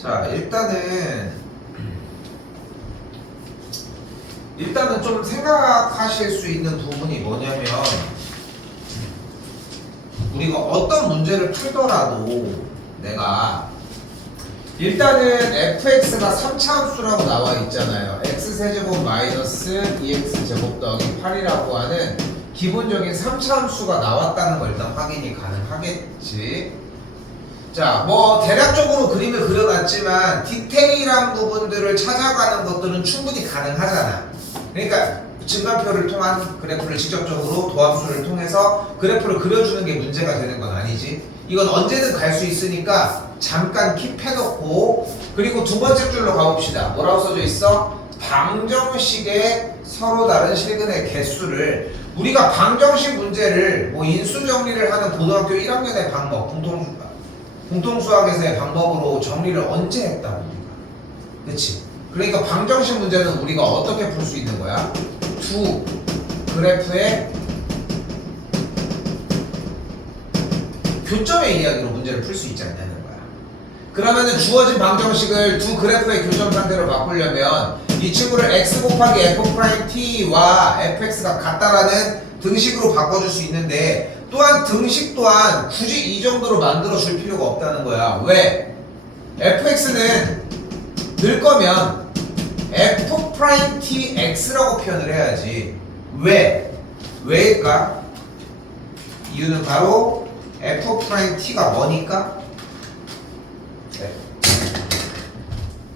자, 일단은 좀 생각하실 수 있는 부분이 뭐냐면, 우리가 어떤 문제를 풀더라도 내가 일단은 fx가 3차 함수라고 나와 있잖아요. x세제곱 마이너스 2x제곱 더하기 8이라고 하는 기본적인 3차 함수가 나왔다는 걸 일단 확인이 가능하겠지. 자, 뭐 대략적으로 그림을 그려놨지만 디테일한 부분들을 찾아가는 것들은 충분히 가능하잖아. 그러니까 증가표를 통한 그래프를 직접적으로 도함수를 통해서 그래프를 그려주는 게 문제가 되는 건 아니지. 이건 언제든 갈 수 있으니까 잠깐 킵해놓고, 그리고 두 번째 줄로 가봅시다. 뭐라고 써져 있어? 방정식의 서로 다른 실근의 개수를, 우리가 방정식 문제를 뭐 인수정리를 하는 고등학교 1학년의 방법, 공통수학에서의 방법으로 정리를 언제 했다 우리가. 그치? 그러니까 방정식 문제는 우리가 어떻게 풀 수 있는 거야? 두 그래프의 교점의 이야기로 문제를 풀 수 있지 않냐는 거야. 그러면은 주어진 방정식을 두 그래프의 교점 상태로 바꾸려면 이 친구를 x 곱하기 f't와 fx가 같다라는 등식으로 바꿔줄 수 있는데, 또한 등식 또한 굳이 이 정도로 만들어 줄 필요가 없다는 거야. 왜? fx는 늘 거면 f'tx라고 표현을 해야지. 왜? 왜일까? 이유는 바로 f't가 뭐니까? 네.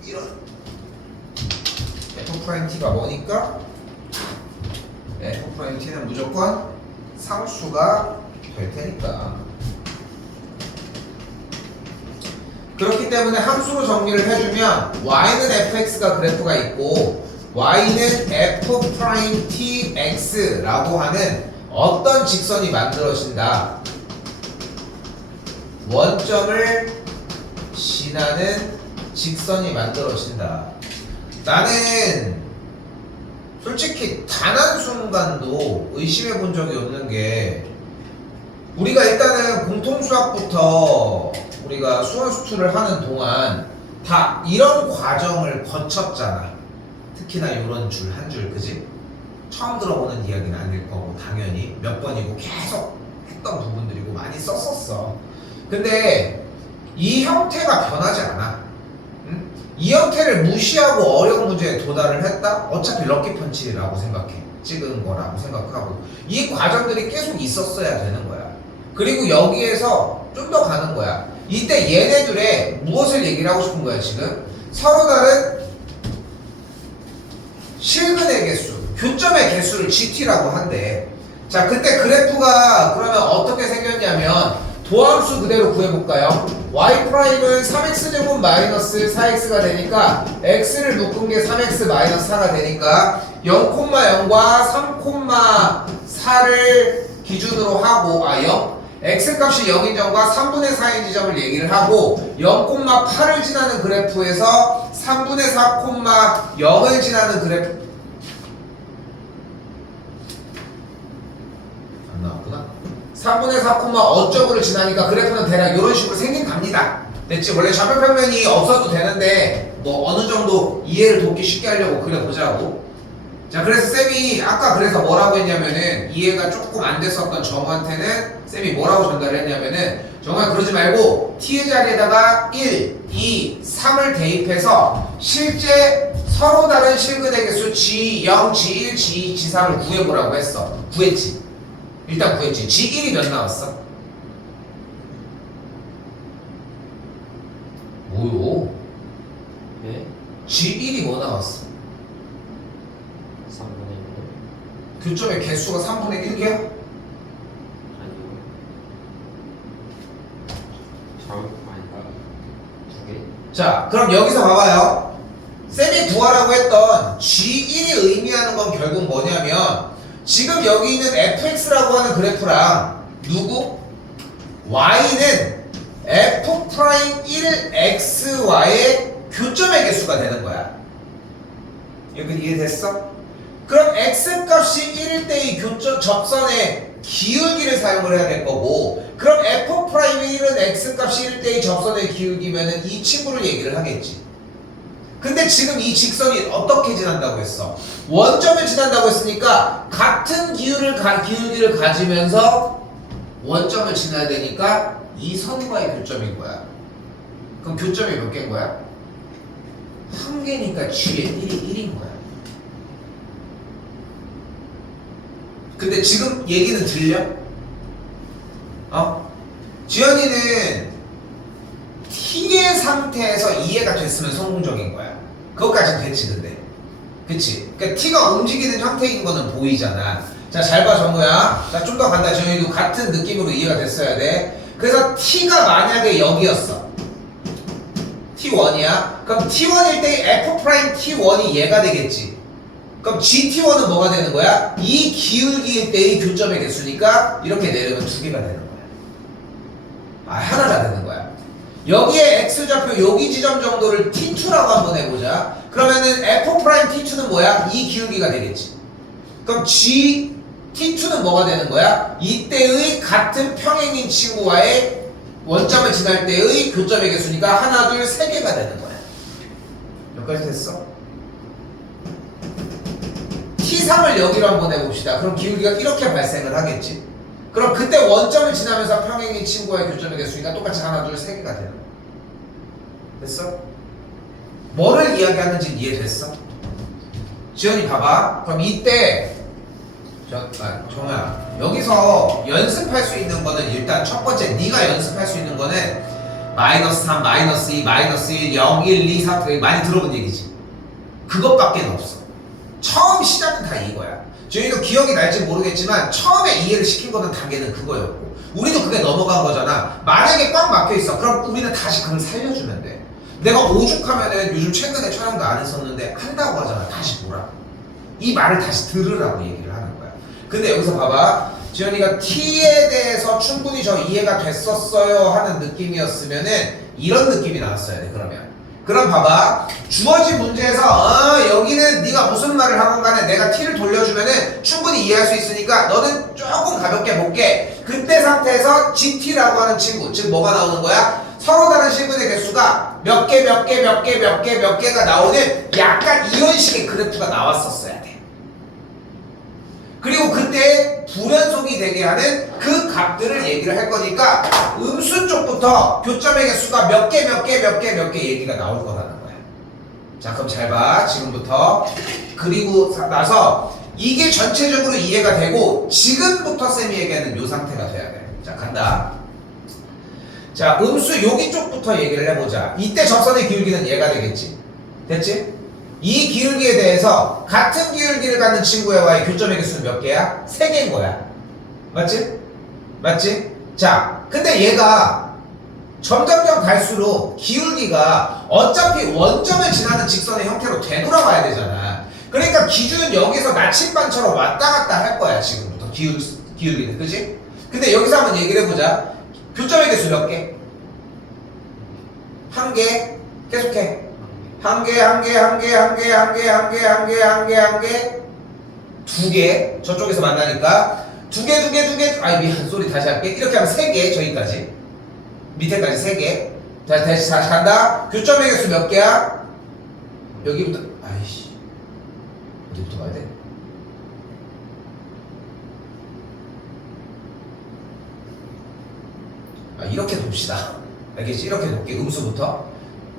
이런 f't가 뭐니까? f't는 무조건 상수가 될 테니까. 그렇기 때문에 함수로 정리를 해주면 y는 fx가 그래프가 있고 y는 f'tx라고 하는 어떤 직선이 만들어진다. 원점을 지나는 직선이 만들어진다. 나는 솔직히 단 한순간도 의심해 본 적이 없는 게, 우리가 일단은 공통수학부터 우리가 수원수투를 하는 동안 다 이런 과정을 거쳤잖아. 특히나 이런 줄 한 줄, 그지? 처음 들어보는 이야기는 아닐 거고 당연히 몇 번이고 계속 했던 부분들이고 많이 썼었어. 근데 이 형태가 변하지 않아. 응? 이 형태를 무시하고 어려운 문제에 도달을 했다? 어차피 럭키펀치라고 생각해. 찍은 거라고 생각하고 이 과정들이 계속 있었어야 되는 거야. 그리고 여기에서 좀 더 가는 거야. 이때 얘네들의 무엇을 얘기를 하고 싶은 거야 지금? 서로 다른 실근의 개수, 교점의 개수를 GT라고 한대. 자, 그때 그래프가 그러면 어떻게 생겼냐면 도함수 그대로 구해볼까요? y'은 3x제곱 마이너스 4x가 되니까 x를 묶은 게 3x 마이너스 4가 되니까 0,0과 3,4를 기준으로 하고, 0? x값이 0인 점과 3분의 4인 지점을 얘기를 하고 0,8을 지나는 그래프에서 3분의 4,0을 지나는 그래프, 안 나왔구나. 3분의 4, 어쩌고를 지나니까 그래프는 대략 이런 식으로 생긴 갑니다. 됐지? 원래 좌표평면이 없어도 되는데 뭐 어느 정도 이해를 돕기 쉽게 하려고 그려보자고. 자, 그래서 쌤이 아까 그래서 뭐라고 했냐면은, 이해가 조금 안 됐었던 정우한테는 쌤이 뭐라고 전달했냐면은, 정우야 그러지 말고 t의 자리에다가 1, 2, 3을 대입해서 실제 서로 다른 실근의 개수 G0, G1, G2, G3을 구해보라고 했어. 구했지? 일단 구했지. G1이 몇 나왔어? 뭐요? 네? G1이 뭐 나왔어? 3분의 1. 교점의 개수가 3분의 1개야? 아니요. 아닌가? 2개? 자, 그럼 여기서 봐봐요. 쌤이 구하라고 했던 G1이 의미하는 건 결국 뭐냐면, 지금 여기 있는 fx라고 하는 그래프랑 누구? y는 f'1xy의 교점의 개수가 되는 거야. 여기 이해됐어? 그럼 x값이 1일 때 이 교점 접선의 기울기를 사용을 해야 될 거고, 그럼 f'1은 x값이 1대2 접선의 기울기면은 이 친구를 얘기를 하겠지. 근데 지금 이 직선이 어떻게 지난다고 했어? 원점을 지난다고 했으니까 같은 기울기를 가지면서 원점을 지나야 되니까 이 선과의 교점인 거야. 그럼 교점이 몇 개인 거야? 한 개니까 G의 1인 거야. 근데 지금 얘기는 들려? 지연이는 T의 상태에서 이해가 됐으면 성공적인 거야. 그것까지는 됐지, 근데. 그치? 그러니까 T가 움직이는 형태인 거는 보이잖아. 자, 잘 봐, 정우야. 자, 좀 더 간다. 지연이도 같은 느낌으로 이해가 됐어야 돼. 그래서 T가 만약에 여기였어. T1이야. 그럼 T1일 때 F'T1이 얘가 되겠지. 그럼 GT1은 뭐가 되는 거야? 이 기울기일 때의 교점의 개수니까 이렇게 내려면 두 개가 되는 거야. 하나가 되는 거야. 여기에 X좌표 여기 지점 정도를 T2라고 한번 해보자. 그러면은 F'T2는 뭐야? 이 기울기가 되겠지. 그럼 T2는 뭐가 되는 거야? 이때의 같은 평행인 친구와의 원점을 지날 때의 교점의 개수니까 하나, 둘, 세 개가 되는 거야. 여기까지 됐어? T3을 여기로 한번 해봅시다. 그럼 기울기가 이렇게 발생을 하겠지. 그럼 그때 원점을 지나면서 평행인 친구와의 교점의 개수니까 똑같이 하나, 둘, 세 개가 되는 거야. 됐어? 뭐를 이야기하는지 이해됐어? 지연이 봐봐. 그럼 이때 정우야, 여기서 연습할 수 있는 거는 일단 첫 번째 네가 연습할 수 있는 거는 마이너스 3, 마이너스 2, 마이너스 1, 0, 1, 2, 3 많이 들어본 얘기지. 그것밖에 없어. 처음 시작은 다 이거야. 저희도 기억이 날지 모르겠지만 처음에 이해를 시킨 거는 단계는 그거였고 우리도 그게 넘어간 거잖아. 만약에 꽉 막혀있어. 그럼 우리는 다시 그걸 살려주면 돼. 내가 오죽하면은 요즘 최근에 촬영도 안 했었는데 한다고 하잖아. 다시 보라고. 이 말을 다시 들으라고 얘기를 하는 거야. 근데 여기서 봐봐. 지연이가 T에 대해서 충분히 저 이해가 됐었어요 하는 느낌이었으면은 이런 느낌이 나왔어야 돼. 그럼 봐봐. 주어진 문제에서 여기는 네가 무슨 말을 하건 간에 내가 T를 돌려주면은 충분히 이해할 수 있으니까 너는 조금 가볍게 볼게. 그때 상태에서 GT라고 하는 친구, 즉 뭐가 나오는 거야? 서로 다른 실근의 개수가 몇 개가 나오는 약간 이런 식의 그래프가 나왔었어야 돼. 그리고 그때 불연속이 되게 하는 그 값들을 얘기를 할 거니까 음수 쪽부터 교점의 개수가 몇 개 얘기가 나올 거라는 거야. 자, 그럼 잘 봐. 지금부터. 그리고 나서 이게 전체적으로 이해가 되고 지금부터 쌤이 얘기하는 요 상태가 돼야 돼. 자, 간다. 자, 음수 여기 쪽부터 얘기를 해보자. 이때 접선의 기울기는 얘가 되겠지. 됐지? 이 기울기에 대해서 같은 기울기를 갖는 친구와의 교점의 개수는 몇 개야? 3개인 거야. 맞지? 맞지? 자, 근데 얘가 점점점 갈수록 기울기가 어차피 원점을 지나는 직선의 형태로 되돌아와야 되잖아. 그러니까 기준은 여기서 나침반처럼 왔다 갔다 할 거야. 지금부터 기울기는. 그치? 근데 여기서 한번 얘기를 해보자. 교점의 개수 몇 개? 1개. 계속해. 1개, 2개. 저쪽에서 만나니까 2개. 아이, 미안. 소리 다시 할게. 이렇게 하면 3개. 저기까지. 밑에까지 3개. 다시 간다. 교점의 개수 몇 개야? 여기부터. 아이씨. 어디부터 가야 돼? 이렇게 봅시다. 알겠지? 이렇게 놓을게. 음수부터.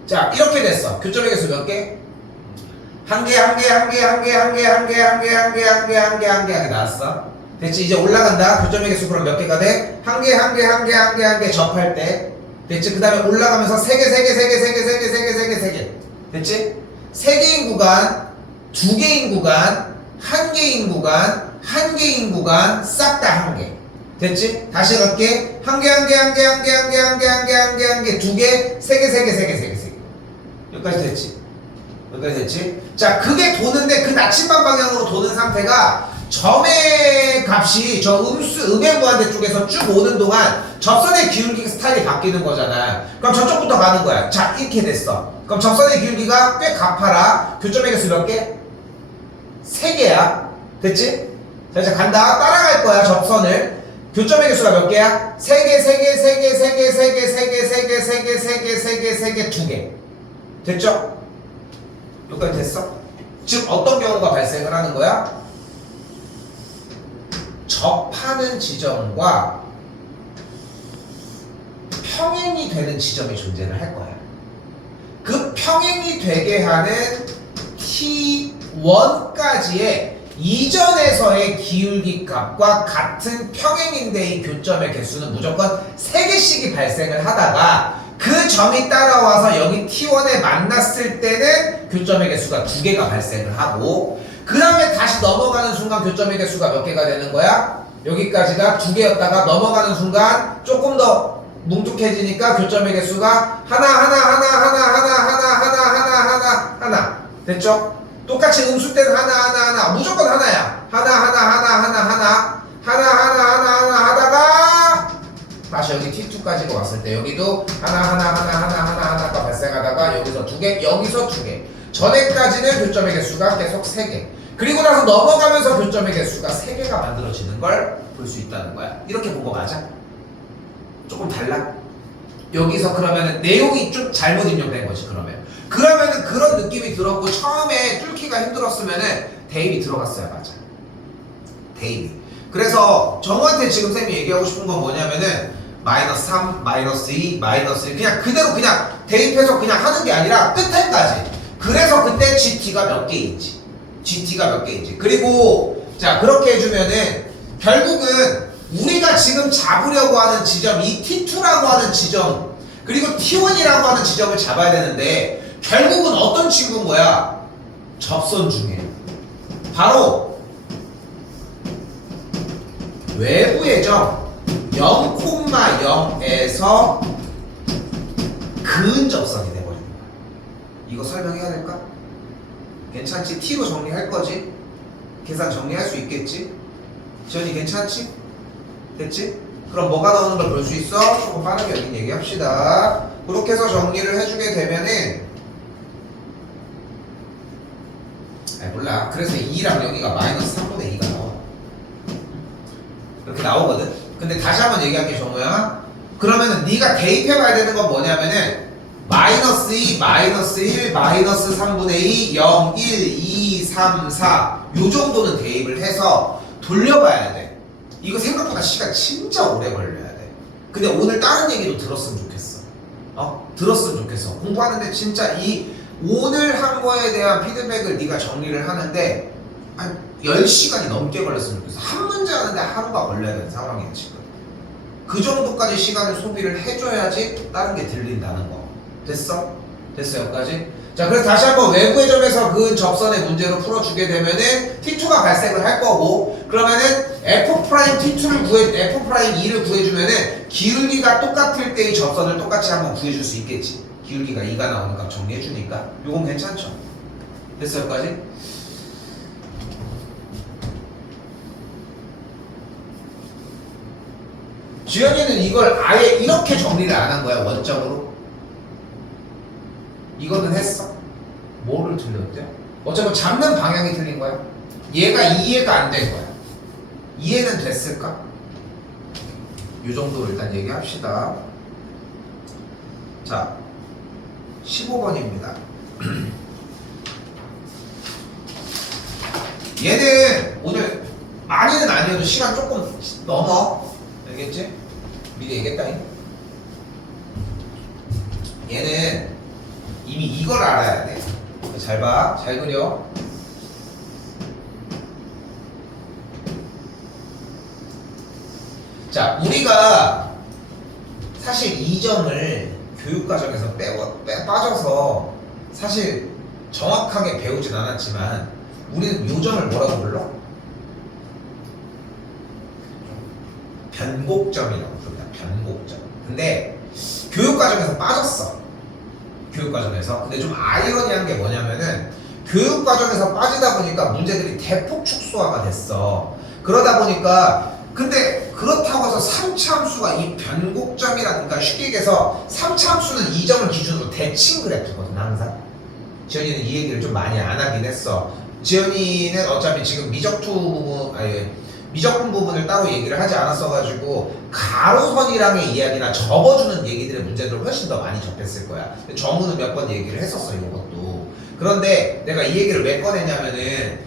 자, 이렇게 됐어. 교점의 개수 몇 개? 1개 나왔어. 됐지? 이제 올라간다. 교점의 개수 그럼 몇 개가 돼? 1개 접할 때. 됐지? 그 다음에 올라가면서 3개. 됐지? 3개인 구간, 2개인 구간, 1개인 구간, 싹 다 1개. 됐지? 다시 갈게. 1개, 2개, 3개. 여기까지 됐지? 자, 그게 도는데 그 나침반 방향으로 도는 상태가 점의 값이 저 음의 무한대 쪽에서 쭉 오는 동안 접선의 기울기 스타일이 바뀌는 거잖아. 그럼 저쪽부터 가는 거야. 자, 이렇게 됐어. 그럼 접선의 기울기가 꽤 가파라. 교점의 개수 몇 개? 3개야. 됐지? 자, 이제 간다. 따라갈 거야, 접선을. 교점의 개수가 몇 개야? 3개, 3개, 3개, 3개, 3개, 3개, 3개, 3개, 3개, 3개, 3개, 2개. 됐죠? 여기까지 됐어? 즉 어떤 경우가 발생을 하는 거야? 접하는 지점과 평행이 되는 지점이 존재를 할 거야. 그 평행이 되게 하는 T1까지의 이전에서의 기울기 값과 같은 평행인데 이 교점의 개수는 무조건 3개씩이 발생을 하다가 그 점이 따라와서 여기 T1에 만났을 때는 교점의 개수가 2개가 발생을 하고 그 다음에 다시 넘어가는 순간 교점의 개수가 몇 개가 되는 거야? 여기까지가 2개였다가 넘어가는 순간 조금 더 뭉툭해지니까 교점의 개수가 하나 됐죠? 똑같이 음수 때는 하나 무조건 하나야. 하나 하다가 다시 여기 T2까지가 왔을 때 여기도 하나가 발생하다가 여기서 2개, 여기서 2개. 전에까지는 교점의 개수가 계속 3개. 그리고 나서 넘어가면서 교점의 개수가 3개가 만들어지는 걸 볼 수 있다는 거야. 이렇게 본 거 맞아? 조금 달라? 여기서 그러면은 내용이 좀 잘못 입력된 거지. 그러면은 그런 느낌이 들었고 처음에 뚫기가 힘들었으면은 대입이 들어갔어야 맞아. 대입이. 그래서 정우한테 지금 쌤이 얘기하고 싶은 건 뭐냐면은 마이너스 3, 마이너스 2, 마이너스 1 그냥 그대로 그냥 대입해서 그냥 하는 게 아니라 끝에까지. 그래서 그때 GT가 몇 개인지. 그리고 자 그렇게 해주면은 결국은 우리가 지금 잡으려고 하는 지점 이 T2라고 하는 지점 그리고 T1이라고 하는 지점을 잡아야 되는데 결국은 어떤 친구인 거야? 접선 중에 바로 외부의 점 0,0에서 근 접선이 돼버린 거야. 이거 설명해야 될까? 괜찮지? T로 정리할 거지? 계산 정리할 수 있겠지? 지연이 괜찮지? 됐지? 그럼 뭐가 나오는 걸 볼 수 있어? 조금 빠르게 여긴 얘기합시다. 그렇게 해서 정리를 해주게 되면은 몰라. 그래서 2랑 여기가 마이너스 3분의 2가 나와. 이렇게 나오거든? 근데 다시 한번 얘기할게 정우야. 그러면은 네가 대입해봐야 되는 건 뭐냐면은 마이너스 2, 마이너스 1, 마이너스 3분의 2, 0, 1, 2, 3, 4 요 정도는 대입을 해서 돌려봐야 돼. 이거 생각보다 시간 진짜 오래 걸려야 돼. 근데 오늘 다른 얘기도 들었으면 좋겠어. 들었으면 좋겠어. 공부하는데 진짜 이 오늘 한 거에 대한 피드백을 네가 정리를 하는데 한 10시간이 넘게 걸렸으면 좋겠어. 한 문제 하는데 하루가 걸려야 되는 상황이야 지금. 그 정도까지 시간을 소비를 해줘야지 다른 게 들린다는 거. 됐어? 여기까지? 자, 그래서 다시 한번 외부의 점에서 그 접선의 문제로 풀어주게 되면은 T2가 발생을 할 거고, 그러면은 F'2를 구해주면은 기울기가 똑같을 때 이 접선을 똑같이 한번 구해줄 수 있겠지. 기울기가 2가 나오는 값 정리해주니까. 요건 괜찮죠? 됐어, 여기까지? 주연이는 이걸 아예 이렇게 정리를 안 한 거야, 원점으로. 이거는 했어. 뭐를 틀렸대요? 어차피 잡는 방향이 틀린 거야. 얘가 이해가 안 된 거야. 이해는 됐을까? 이 정도 일단 얘기합시다. 자, 15번입니다. 얘는 오늘 많이는 아니어도 시간 조금 넘어. 알겠지? 미리 얘기했다. 얘는 이미 이걸 알아야 돼. 잘 봐. 잘 그려. 자, 우리가 사실 이 점을 교육과정에서 빠져서 사실 정확하게 배우진 않았지만 우리는 이 점을 뭐라고 불러? 변곡점이라고 부릅니다. 변곡점. 근데 교육과정에서 빠졌어. 교육과정에서. 근데 좀 아이러니한 게 뭐냐면은 교육과정에서 빠지다 보니까 문제들이 대폭 축소화가 됐어. 그러다 보니까 근데 그렇다고 해서 3차 함수가 이 변곡점이라든가 쉽게 얘기해서 3차 함수는 이 점을 기준으로 대칭 그래프거든 항상. 지연이는 이 얘기를 좀 많이 안 하긴 했어. 지연이는 어차피 지금 미적투 부분 미적분 부분을 따로 얘기를 하지 않았어가지고 가로선이랑의 이야기나 접어주는 얘기들의 문제들을 훨씬 더 많이 접했을 거야. 정우는 몇 번 얘기를 했었어 이것도. 그런데 내가 이 얘기를 왜 꺼내냐면은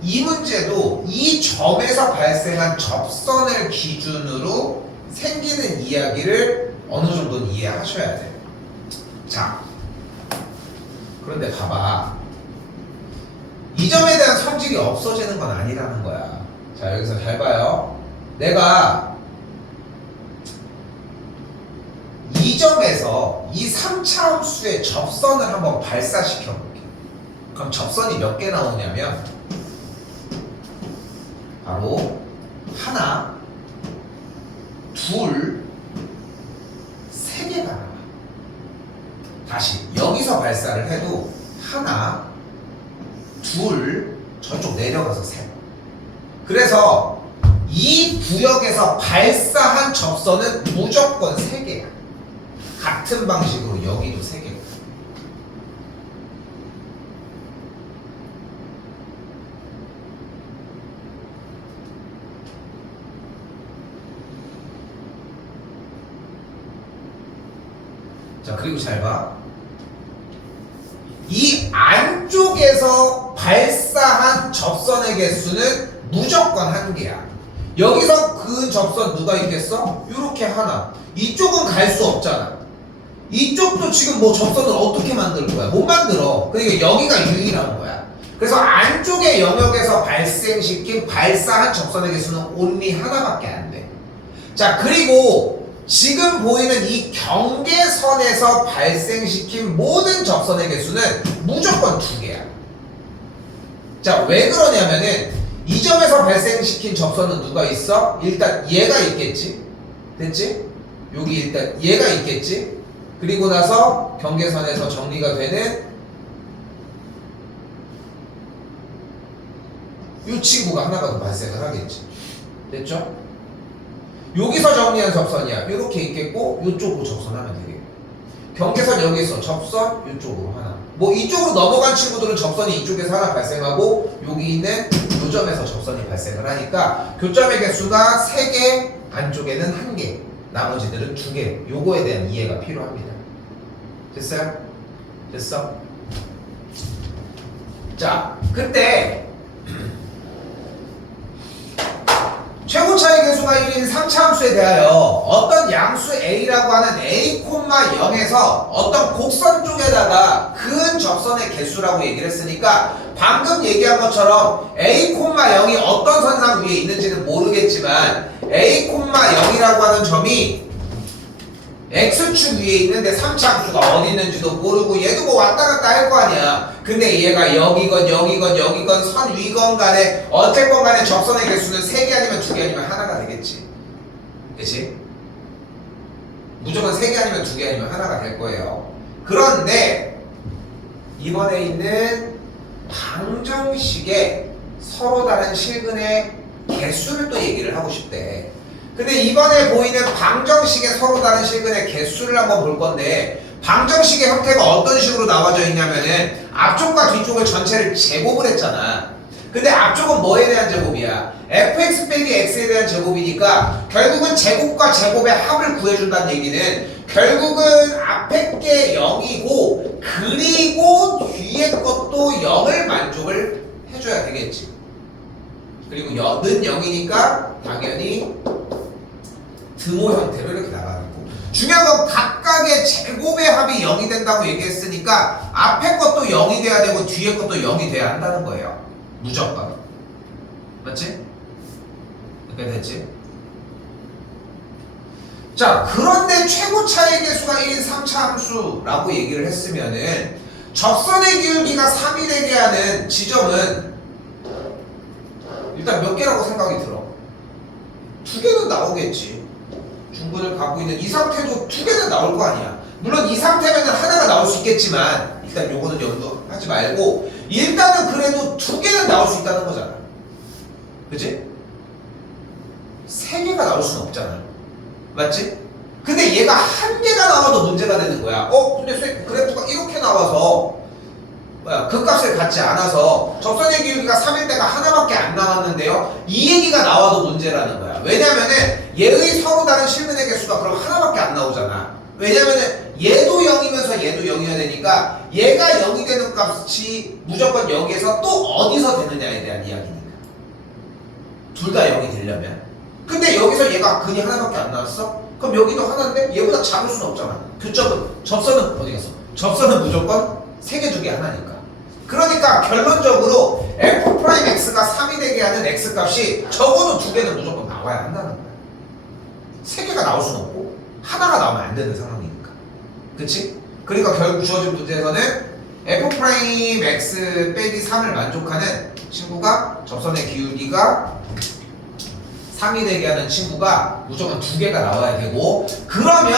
이 문제도 이 점에서 발생한 접선을 기준으로 생기는 이야기를 어느 정도는 이해하셔야 돼요. 자, 그런데 봐봐. 이 점에 대한 성질이 없어지는 건 아니라는 거야. 자, 여기서 잘 봐요. 내가 이 점에서 이 3차 함수의 접선을 한번 발사시켜 볼게. 그럼 접선이 몇 개 나오냐면 바로 하나, 둘, 세 개가 나와. 다시 여기서 발사를 해도 하나, 둘, 저쪽 내려가서 셋. 그래서 이 구역에서 발사한 접선은 무조건 3개야. 같은 방식으로 여기도 3개고. 자, 그리고 잘 봐. 이 안쪽에서 발사한 접선의 개수는 무조건 1개야. 여기서 그은 접선 누가 있겠어? 요렇게 하나. 이쪽은 갈 수 없잖아. 이쪽도 지금 뭐 접선을 어떻게 만들 거야? 못 만들어. 그러니까 여기가 유일한 거야. 그래서 안쪽의 영역에서 발생시킨 발사한 접선의 개수는 only 하나밖에 안 돼. 자, 그리고 지금 보이는 이 경계선에서 발생시킨 모든 접선의 개수는 무조건 2개야. 자, 왜 그러냐면은 이 점에서 발생시킨 접선은 누가 있어? 일단 얘가 있겠지. 됐지? 여기 일단 얘가 있겠지. 그리고 나서 경계선에서 정리가 되는 이 친구가 하나가 더 발생을 하겠지. 됐죠? 여기서 정리한 접선이야. 이렇게 있겠고 이쪽으로 접선하면 되겠고. 경계선 여기서 접선 이쪽으로 하나. 뭐 이쪽으로 넘어간 친구들은 접선이 이쪽에서 하나 발생하고 여기 있는 요 점에서 접선이 발생을 하니까 교점의 개수가 3개, 안쪽에는 1개, 나머지들은 2개. 요거에 대한 이해가 필요합니다. 됐어요? 됐어? 자, 그때 최고차의 개수가 1인 3차 함수에 대하여 어떤 양수 A라고 하는 A, 0에서 어떤 곡선 쪽에다가 그은 접선의 개수라고 얘기를 했으니까 방금 얘기한 것처럼 A, 0이 어떤 선상 위에 있는지는 모르겠지만 A, 0이라고 하는 점이 X축 위에 있는데 3차 함수가 어디 있는지도 모르고 얘도 뭐 왔다 갔다 할 거 아니야. 근데 얘가 여기건 선 위건 간에 어쨌건 간에 접선의 개수는 3개 아니면 2개 아니면 하나가 되겠지. 그치? 무조건 3개 아니면 2개 아니면 하나가 될 거예요. 그런데 이번에 있는 방정식의 서로 다른 실근의 개수를 또 얘기를 하고 싶대. 근데 이번에 보이는 방정식의 서로 다른 실근의 개수를 한번 볼 건데 방정식의 형태가 어떤 식으로 나와져 있냐면은 앞쪽과 뒤쪽을 전체를 제곱을 했잖아. 근데 앞쪽은 뭐에 대한 제곱이야? fx 빼기 x에 대한 제곱이니까 결국은 제곱과 제곱의 합을 구해준다는 얘기는 결국은 앞에 게 0이고 그리고 뒤에 것도 0을 만족을 해줘야 되겠지. 그리고 는 0이니까 당연히 등호 형태로 이렇게 나가는 거. 중요한 건 각각의 제곱의 합이 0이 된다고 얘기했으니까 앞에 것도 0이 돼야 되고 뒤에 것도 0이 돼야 한다는 거예요. 무조건. 맞지? 이렇게 됐지? 자, 그런데 최고차의 개수가 1인 3차 함수라고 얘기를 했으면은 접선의 기울기가 3이 되게 하는 지점은 일단 몇 개라고 생각이 들어? 2개는 나오겠지. 중근을 갖고 있는 이 상태도 2개는 나올 거 아니야. 물론 이 상태면 하나가 나올 수 있겠지만 일단 요거는 염두하지 말고 일단은 그래도 2개는 나올 수 있다는 거잖아. 그치? 3개가 나올 수는 없잖아. 맞지? 근데 얘가 1개가 나와도 문제가 되는 거야. 근데 그래프가 이렇게 나와서 뭐야, 그 값에 값을 갖지 않아서 접선의 기울기가 3일 때가 하나밖에 안 남았는데요. 이 얘기가 나와도 문제라는 거야. 왜냐면은 얘의 서로 다른 실근의 개수가 그럼 하나밖에 안 나오잖아. 왜냐면은 얘도 0이면서 얘도 0이어야 되니까 얘가 0이 되는 값이 무조건 여기에서 또 어디서 되느냐에 대한 이야기니까. 둘 다 0이 되려면. 근데 여기서 얘가 근이 하나밖에 안 나왔어? 그럼 여기도 하나인데 얘보다 작을 수는 없잖아. 교점은 접선은 어디 갔어? 접선은 무조건 3개 중에 하나니까. 그러니까 결론적으로 f'x가 3이 되게 하는 x값이 적어도 2개는 무조건 나와야 한다는 거야. 3개가 나올 수는 없고 하나가 나오면 안 되는 상황이니까. 그치? 그러니까 결국 주어진 문제에서는 f'x 빼기 3을 만족하는 친구가 접선의 기울기가 3이 되게 하는 친구가 무조건 2개가 나와야 되고, 그러면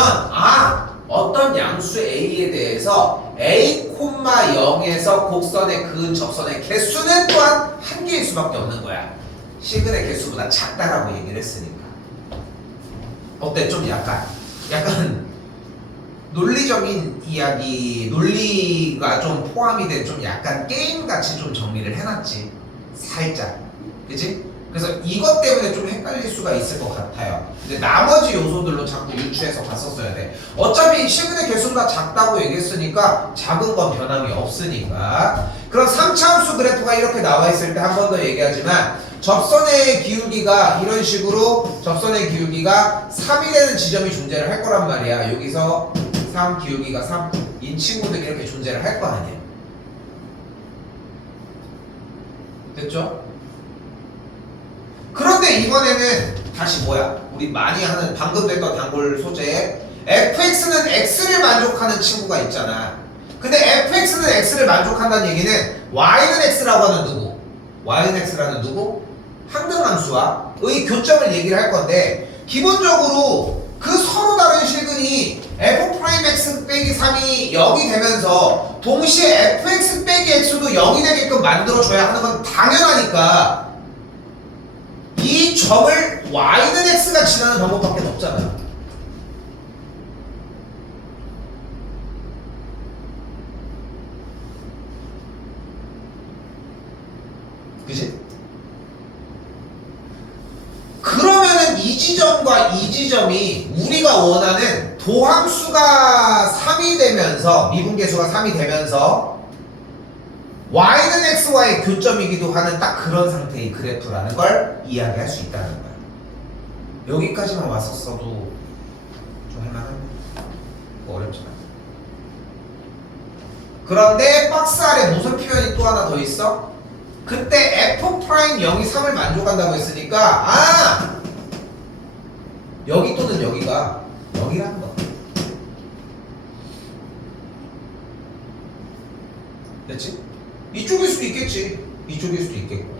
어떤 양수 a에 대해서 a, 0에서 곡선의 그 접선의 개수는 또한 한 개일 수밖에 없는 거야. 실근의 개수보다 작다라고 얘기를 했으니까. 어때? 좀 약간 논리적인 이야기, 논리가 좀 포함이 된 좀 약간 게임같이 좀 정리를 해놨지. 살짝. 그치? 그래서 이것 때문에 좀 헷갈릴 수가 있을 것 같아요. 근데 나머지 요소들로 자꾸 유추해서 갔었어야 돼. 어차피 실근의 개수가 작다고 얘기했으니까 작은 건 변함이 없으니까. 그럼 3차함수 그래프가 이렇게 나와 있을 때 한 번 더 얘기하지만 접선의 기울기가 이런 식으로 접선의 기울기가 3이 되는 지점이 존재를 할 거란 말이야. 여기서 3 기울기가 3인 친구들이 이렇게 존재를 할 거 아니야. 됐죠? 그런데 이번에는 다시 우리 많이 하는 방금 됐던 단골 소재 fx는 x를 만족하는 친구가 있잖아. 근데 fx는 x를 만족한다는 얘기는 y는 x라고 하는 누구? y는 x라는 누구? 항등함수와의 교점을 얘기를 할 건데, 기본적으로 그 서로 다른 실근이 f'x 빼기 3이 0이 되면서 동시에 fx 빼기 x도 0이 되게끔 만들어줘야 하는 건 당연하니까 이 점을 y는 x가 지나는 방법밖에 없잖아요. 그치? 그러면은 이 지점과 이 지점이 우리가 원하는 도함수가 3이 되면서, 미분계수가 3이 되면서 y는 x와의 교점이기도 하는 딱 그런 상태의 그래프라는 걸 이야기할 수 있다는 거야. 여기까지만 왔었어도 좀 할만한데 뭐 어렵지만. 그런데 박스 아래 무슨 표현이 또 하나 더 있어? 그때 f'0이 3을 만족한다고 했으니까 여기 또는 여기가 0이라는 거. 됐지? 이쪽일 수도 있겠지. 이쪽일 수도 있겠고.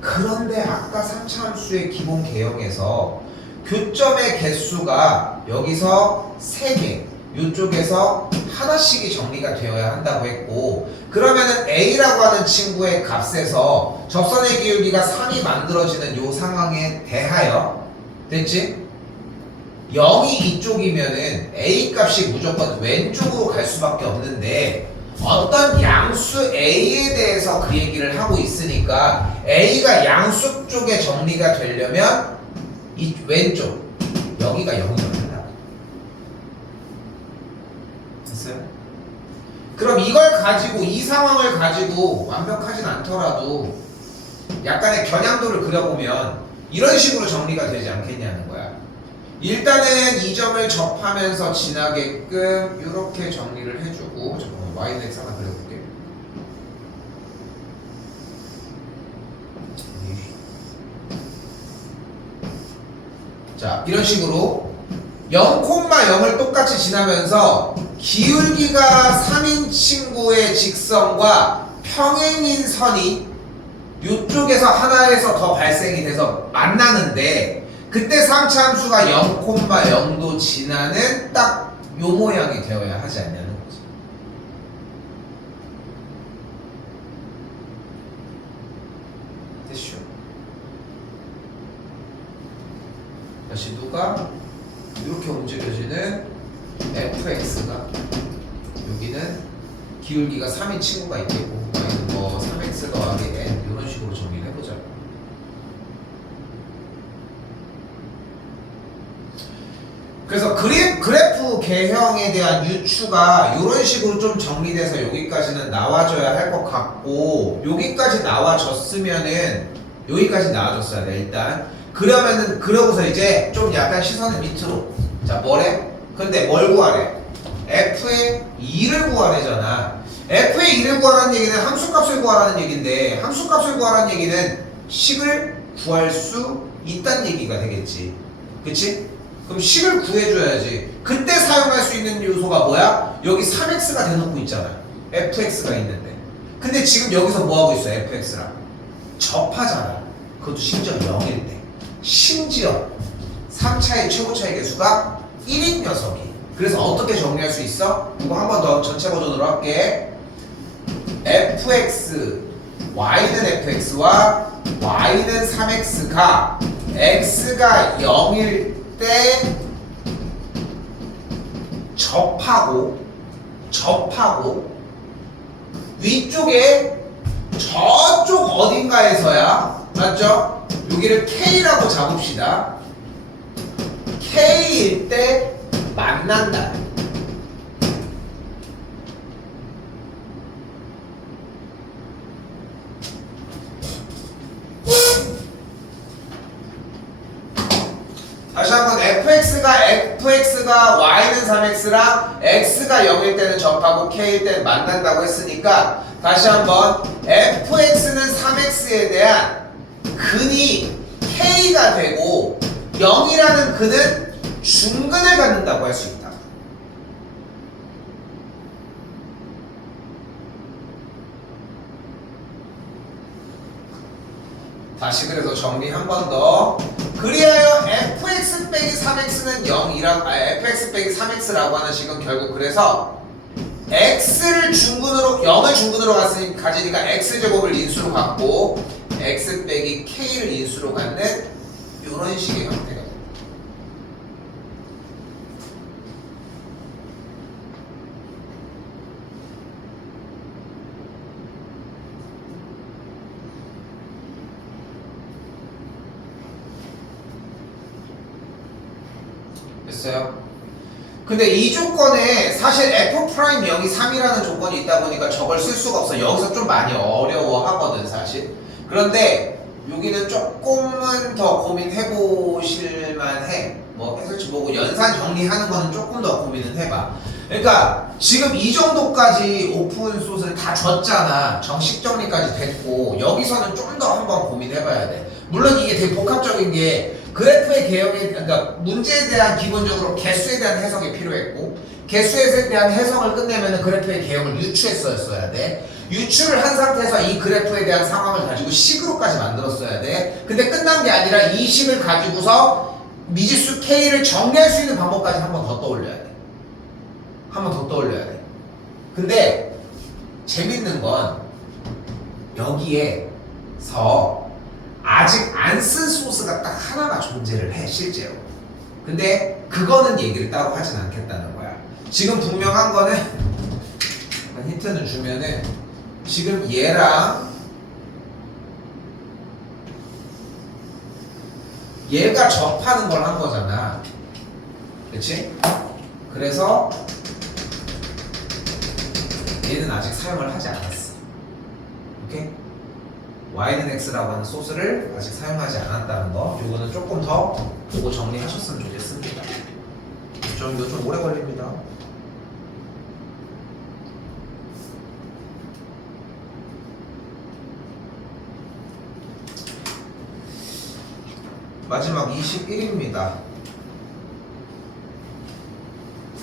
그런데 아까 3차 함수의 기본 개형에서 교점의 개수가 여기서 3개, 이쪽에서 하나씩이 정리가 되어야 한다고 했고, 그러면은 a라고 하는 친구의 값에서 접선의 기울기가 3이 만들어지는 요 상황에 대하여, 됐지? 0이 이쪽이면은 a 값이 무조건 왼쪽으로 갈 수밖에 없는데, 어떤 양수 a에 대해서 그 얘기를 하고 있으니까 a가 양수 쪽에 정리가 되려면 이 왼쪽 여기가 0이어야 된다. 됐어요? 그럼 이걸 가지고, 이 상황을 가지고 완벽하진 않더라도 약간의 겨냥도를 그려보면 이런 식으로 정리가 되지 않겠냐는 거야. 일단은 이 점을 접하면서 지나게끔 이렇게 정리를 해주고, 잠깐만 y는 x 하나 그려볼게. 자, 이런 식으로 0,0을 똑같이 지나면서 기울기가 3인 친구의 직선과 평행인 선이 이쪽에서 하나에서 더 발생이 돼서 만나는데, 그때 3차 함수가 0,0도 지나는 딱 요 모양이 되어야 하지 않냐는 거지. 됐죠? 다시 누가 이렇게 움직여지는 fx가, 여기는 기울기가 3인 친구가 있겠고, y는 뭐 x 더하기 n 이런 식으로 정리를 해보자. 그래서 그래프 개형에 대한 유추가 이런 식으로 좀 정리돼서 여기까지는 나와줘야 할 것 같고, 여기까지 나와줬으면은 여기까지 나와줬어야 돼 일단. 그러면은 그러고서 이제 좀 약간 시선을 밑으로. 자, 뭐래? 근데 뭘 구하래? f의 2를 구하래잖아. f의 2를 구하라는 얘기는 함수값을 구하라는 얘기인데, 함수값을 구하라는 얘기는 식을 구할 수 있다는 얘기가 되겠지. 그치? 그럼 식을 구해줘야지. 그때 사용할 수 있는 요소가 뭐야? 여기 3x가 대놓고 있잖아. fx가 있는데. 근데 지금 여기서 뭐하고 있어? fx랑 접하잖아. 그것도 심지어 0일 때. 심지어 3차의 최고 차이 계수가 1인 녀석이. 그래서 어떻게 정리할 수 있어? 이거 한 번 더 전체 버전으로 할게. fx, y는 fx와 y는 3x가 x가 0일 때 접하고 위쪽에 저쪽 어딘가에서야, 맞죠? 여기를 K라고 잡읍시다. K일 때 만난다. 다시 한번 fx가 y는 3x랑 x가 0일 때는 접하고 k일 때는 만난다고 했으니까, 다시 한번 fx는 3x에 대한 근이 k가 되고 0이라는 근은 중근을 갖는다고 할 수 있다. 다시 그래서 정리 한 번 더. 그리하여 fx 빼기 3x는 0이라고, fx 빼기 3x라고 하는 식은 결국 그래서 x를 중근으로, 0을 중근으로 가지니까 x제곱을 인수로 갖고 x 빼기 k를 인수로 갖는 이런 식의 형태가 됩니다. 됐어요? 근데 이 조건에 사실 f'0이 3이라는 조건이 있다 보니까 저걸 쓸 수가 없어. 여기서 좀 많이 어려워하거든 사실. 그런데 여기는 조금은 더 고민해 보실만 해. 뭐 해설치 보고 연산 정리하는 거는 조금 더 고민은 해봐. 그러니까 지금 이 정도까지 오픈 소스를 다 줬잖아. 정식 정리까지 됐고, 여기서는 좀 더 한번 고민해 봐야 돼. 물론 이게 되게 복합적인 게 그래프의 개혁에, 그러니까 문제에 대한 기본적으로 개수에 대한 해석이 필요했고, 개수에 대한 해석을 끝내면 그래프의 개혁을 유추했어야 돼. 유추를 한 상태에서 이 그래프에 대한 상황을 가지고 식으로까지 만들었어야 돼. 근데 끝난 게 아니라 이 식을 가지고서 미지수 K를 정리할 수 있는 방법까지 한 번 더 떠올려야 돼. 한 번 더 떠올려야 돼. 근데 재밌는 건 여기에서 아직 안 쓴 소스가 딱 하나가 존재를 해 실제로. 근데 그거는 얘기를 따로 하진 않겠다는 거야. 지금 분명한 거는 힌트는 주면은 지금 얘랑 얘가 접하는 걸 한 거잖아. 그치? 그래서 얘는 아직 사용을 하지 않았어. 오케이? y는 x라고 하는 소스를 아직 사용하지 않았다는 거, 요거는 조금 더 보고 정리하셨으면 좋겠습니다. 이거 좀 오래 걸립니다. 마지막 21입니다.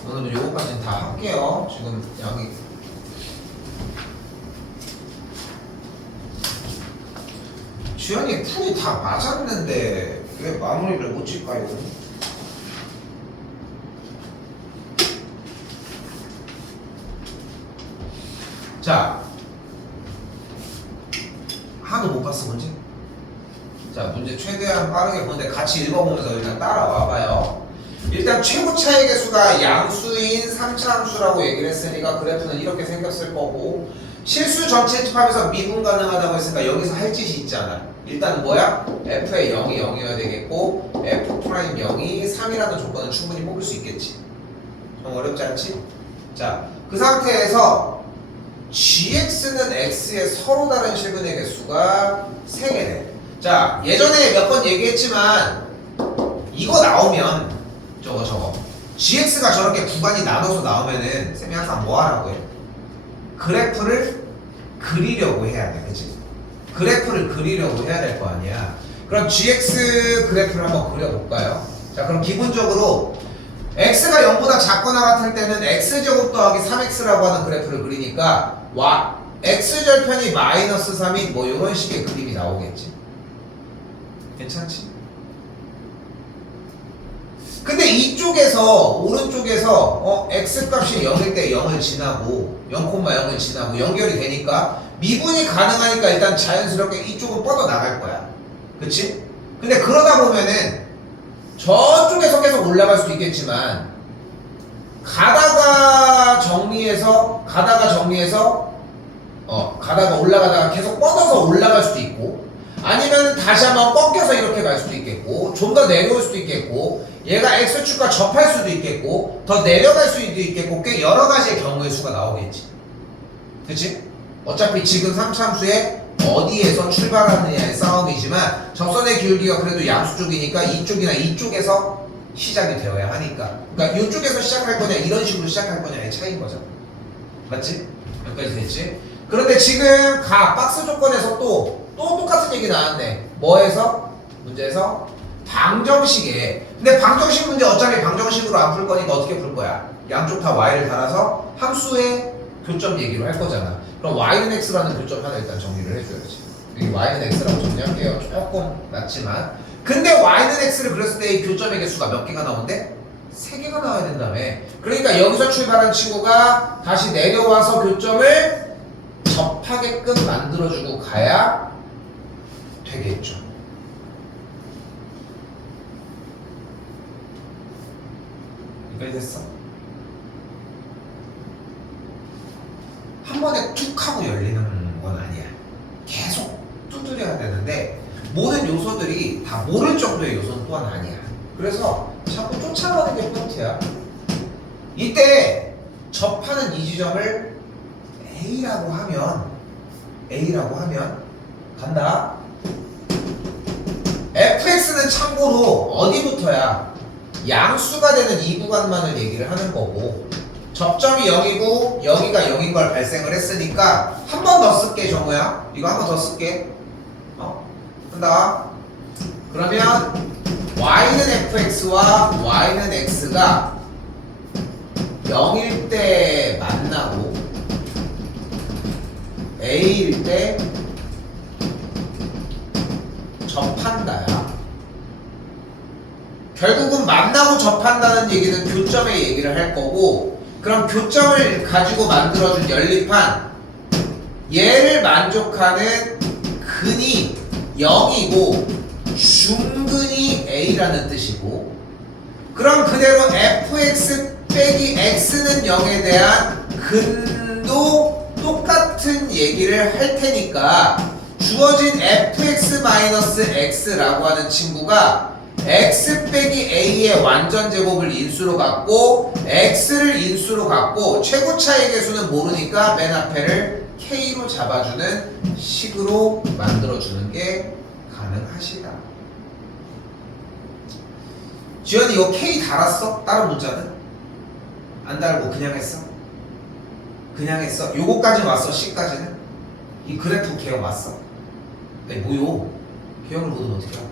오늘은 요거까지는 다 할게요. 지금 양이 주연이 풀이 다 맞았는데 왜 마무리를 못 질까요? 자, 하나도 못 봤어 문제? 자, 문제 최대한 빠르게 보는데 같이 읽어보면서 일단 따라와봐요. 일단 최고 차익의 수가 양수인 3차 함수라고 얘기를 했으니까 그래프는 이렇게 생겼을 거고 실수 전체 집합에서 미분 가능하다고 했으니까 여기서 할 짓이 있잖아. 일단 뭐야? f의 0이 0이어야 되겠고 f 프라임 0이 3이라는 조건은 충분히 뽑을 수 있겠지. 좀 어렵지 않지? 자, 그 상태에서 gx는 x의 서로 다른 실근의 개수가 3개네. 자, 예전에 몇 번 얘기했지만 이거 나오면 저거 gx가 저렇게 구간이 나눠서 나오면은 쌤이 항상 뭐 하라고 해? 그래프를 그리려고 해야 돼, 그치? 그래프를 그리려고 해야 될 거 아니야. 그럼 gx 그래프를 한번 그려볼까요? 자, 그럼 기본적으로 x가 0보다 작거나 같을 때는 x제곱 더하기 3x라고 하는 그래프를 그리니까 x절편이 마이너스 3인 뭐 이런 식의 그림이 나오겠지. 괜찮지? 근데 이쪽에서 오른쪽에서 x값이 0일 때 0을 지나고 0,0을 지나고 연결이 되니까 미분이 가능하니까 일단 자연스럽게 이쪽은 뻗어 나갈 거야. 그치? 근데 그러다 보면은 저쪽에서 계속 올라갈 수도 있겠지만 가다가 올라가다가 계속 뻗어서 올라갈 수도 있고 아니면 다시 한번 꺾여서 이렇게 갈 수도 있겠고 좀 더 내려올 수도 있겠고 얘가 x축과 접할 수도 있겠고 더 내려갈 수도 있겠고 꽤 여러 가지의 경우의 수가 나오겠지. 그치? 어차피 지금 3참수에 어디에서 출발하느냐의 싸움이지만 접선의 기울기가 그래도 양수 쪽이니까 이쪽이나 이쪽에서 시작이 되어야 하니까 그러니까 이쪽에서 시작할 거냐 이런 식으로 시작할 거냐의 차이인 거죠. 맞지? 여기까지 됐지? 그런데 지금 박스 조건에서 또 똑같은 얘기 나왔네. 뭐에서? 문제에서 방정식에. 근데 방정식 문제 어차피 방정식으로 안 풀 거니까 어떻게 풀 거야? 양쪽 다 y를 달아서 함수의 교점 얘기를 할 거잖아. 그럼 y는 x라는 교점 하나 일단 정리를 해줘야지. 여기 y는 x라고 정리할게요. 조금 낮지만. 근데 y는 x를 그렸을 때 이 교점의 개수가 몇 개가 나온대? 3개가 나와야 된다며. 그러니까 여기서 출발한 친구가 다시 내려와서 교점을 접하게끔 만들어주고 가야 되겠죠. 여기까지 됐어? 한 번에 툭 하고 열리는 건 아니야. 계속 두드려야 되는데 모든 요소들이 다 모를 정도의 요소는 또한 아니야. 그래서 자꾸 쫓아가는 게 포인트야. 이때 접하는 이 지점을 A라고 하면 간다. fx는 참고로 어디부터야? 양수가 되는 이 구간만을 얘기를 하는 거고 접점이 0이고 여기가 0인 걸 발생을 했으니까 한 번 더 쓸게 정우야. 이거 한 번 더 쓸게. 한다. 그러면 y는 fx와 y는 x가 0일 때 만나고 a일 때 접한다야. 결국은 만나고 접한다는 얘기는 교점의 얘기를 할 거고 그럼 교점을 가지고 만들어준 연립한 얘를 만족하는 근이 0이고 중근이 A라는 뜻이고 그럼 그대로 fx 빼기 x는 0에 대한 근도 똑같은 얘기를 할 테니까 주어진 fx-x라고 하는 친구가 x 빼기 a의 완전 제곱을 인수로 갖고 x를 인수로 갖고 최고 차의 개수는 모르니까 맨 앞에를 k로 잡아주는 식으로 만들어주는 게 가능하시다. 지현이 이거 k 달았어? 다른 문자는? 안 달고 그냥 했어? 그냥 했어? 요거까지 왔어? C까지는? 이 그래프 개형 왔어? 아니 뭐요? 개형을 못하면 어떻게 하고?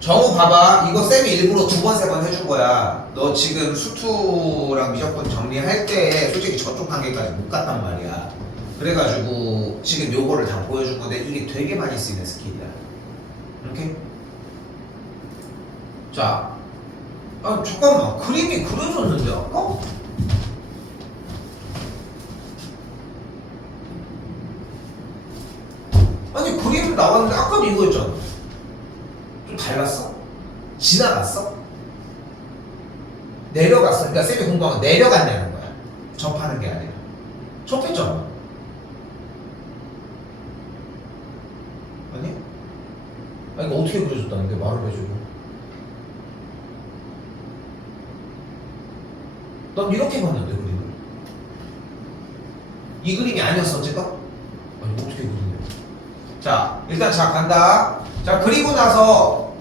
정우 봐봐. 이거 쌤이 일부러 2번, 3번 해준 거야. 너 지금 수투랑 미적분 정리할 때 솔직히 저쪽 단계까지 못 갔단 말이야. 그래가지고 지금 요거를 다 보여준 건데 이게 되게 많이 쓰이는 스킬이야. 이렇게? 자, 잠깐만. 그림이 그려졌는데 아까? 아니 그림 나왔는데 아까도 이거였잖아. 좀 달랐어? 지나갔어? 내려갔어. 그러니까 쌤이 공부한 건 내려갔냐는 거야. 접하는 게 아니라. 접했잖아. 아니? 아니, 이거 어떻게 그려줬다는데 말을 해주고. 넌 이렇게 봤는데 그림을. 이 그림이 아니었어 어쨌든? 아니 어떻게 그리냐. 자 일단 자 간다. 자 그리고 나서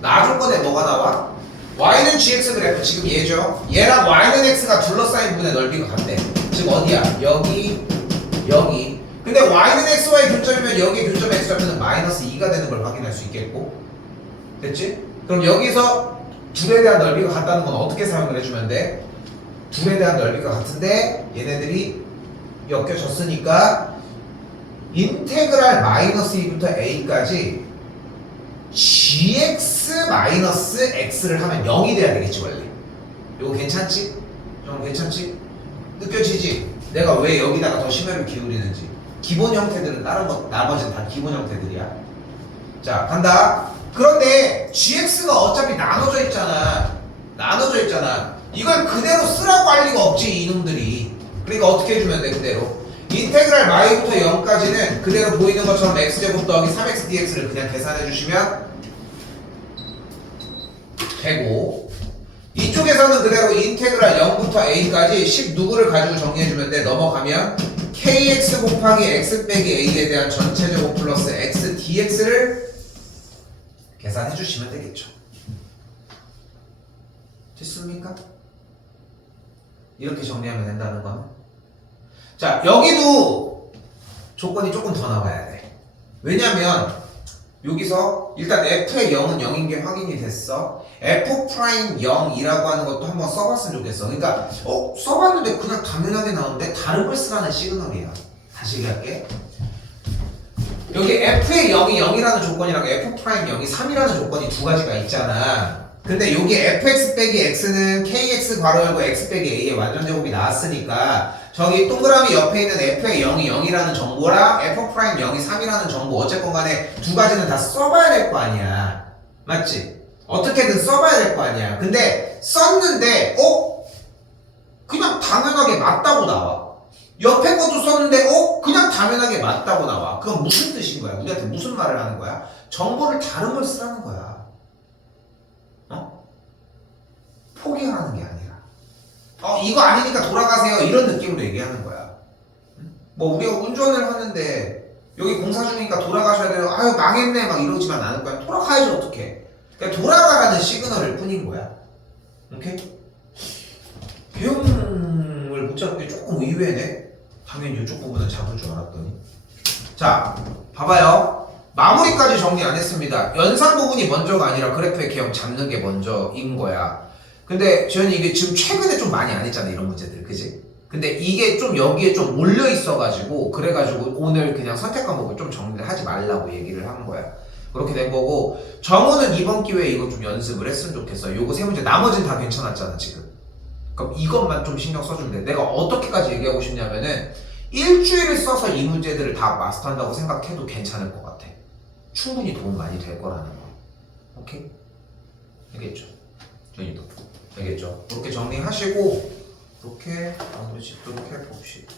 나 조건에 뭐가 나와? y는 gx 그래프 지금 얘죠. 얘랑 y는 x가 둘러싸인 부분의 넓이가 같대. 즉 어디야? 여기 여기. 근데 y는 x와의 교점이면 여기의 교점 x좌표는 마이너스 2가 되는 걸 확인할 수 있겠고. 됐지? 그럼 여기서 둘에 대한 넓이가 같다는 건 어떻게 사용을 해주면 돼? 둘에 대한 넓이가 같은데 얘네들이 엮여졌으니까 인테그랄 마이너스 2부터 a까지 gx 마이너스 x를 하면 0이 돼야 되겠지 원래. 이거 괜찮지? 좀 괜찮지? 느껴지지? 내가 왜 여기다가 더 심혈을 기울이는지. 기본 형태들은 다른 거 나머지는 다 기본 형태들이야. 자 간다. 그런데 gx가 어차피 나눠져 있잖아. 나눠져 있잖아. 이걸 그대로 쓰라고 할 리가 없지 이놈들이. 그러니까 어떻게 해주면 돼 그대로. 인테그랄 y부터 0까지는 그대로 보이는 것처럼 x제곱 더하기 3x dx를 그냥 계산해 주시면 되고, 이쪽에서는 그대로 인테그랄 0부터 a까지 10 누구를 가지고 정리해 주면 돼. 넘어가면 kx 곱하기 x 빼기 a에 대한 전체제곱 플러스 x dx를 계산해 주시면 되겠죠. 됐습니까? 이렇게 정리하면 된다는 거는. 자 여기도 조건이 조금 더 나와야 돼. 왜냐면 여기서 일단 f의 0은 0인 게 확인이 됐어. f'0이라고 하는 것도 한번 써봤으면 좋겠어. 그러니까 써봤는데 그냥 당연하게 나오는데 다른 걸 쓰라는 시그널이야. 다시 얘기할게. 여기 f의 0이 0이라는 조건이랑 f'0이 3이라는 조건이 두 가지가 있잖아. 근데 여기 fx 빼기 x는 kx 괄호 열고 x 빼기 a의 완전 제곱이 나왔으니까 저기 동그라미 옆에 있는 f의 0이 0이라는 정보랑 f'0이 3이라는 정보 어쨌건 간에 두 가지는 다 써봐야 될 거 아니야. 맞지? 어떻게든 써봐야 될 거 아니야. 근데 썼는데 그냥 당연하게 맞다고 나와. 옆에 것도 썼는데 그냥 당연하게 맞다고 나와. 그건 무슨 뜻인 거야? 우리한테 무슨 말을 하는 거야? 정보를 다른 걸 쓰라는 거야. 포기하라는 게 아니라 이거 아니니까 돌아가세요 이런 느낌으로 얘기하는 거야. 뭐 우리가 운전을 하는데 여기 공사 중이니까 돌아가셔야 돼요. 아유 망했네 막 이러지만 않을 거야. 돌아가야지 어떡해. 그러니까 돌아가라는 시그널일 뿐인 거야. 오케이? 배움을 못 잡는 게 조금 의외네. 당연히 이쪽 부분은 잡을 줄 알았더니. 자 봐봐요. 마무리까지 정리 안 했습니다. 연산 부분이 먼저가 아니라 그래프의 개형 잡는 게 먼저인 거야. 근데 지현이 이게 지금 최근에 좀 많이 안 했잖아 이런 문제들, 그지? 근데 이게 좀 여기에 좀 몰려 있어가지고 그래가지고 오늘 그냥 선택 과목을 좀 정리를 하지 말라고 얘기를 한 거야. 그렇게 된 거고, 정우는 이번 기회에 이거 좀 연습을 했으면 좋겠어. 요거 세 문제 나머지는 다 괜찮았잖아 지금. 그럼 이것만 좀 신경 써주면 돼. 내가 어떻게까지 얘기하고 싶냐면은 일주일을 써서 이 문제들을 다 마스터한다고 생각해도 괜찮을 것 같아. 충분히 도움 많이 될 거라는 거. 오케이? 알겠죠? 저희도 알겠죠? 그렇게 정리하시고 그렇게 마무리 짓도록 해봅시다.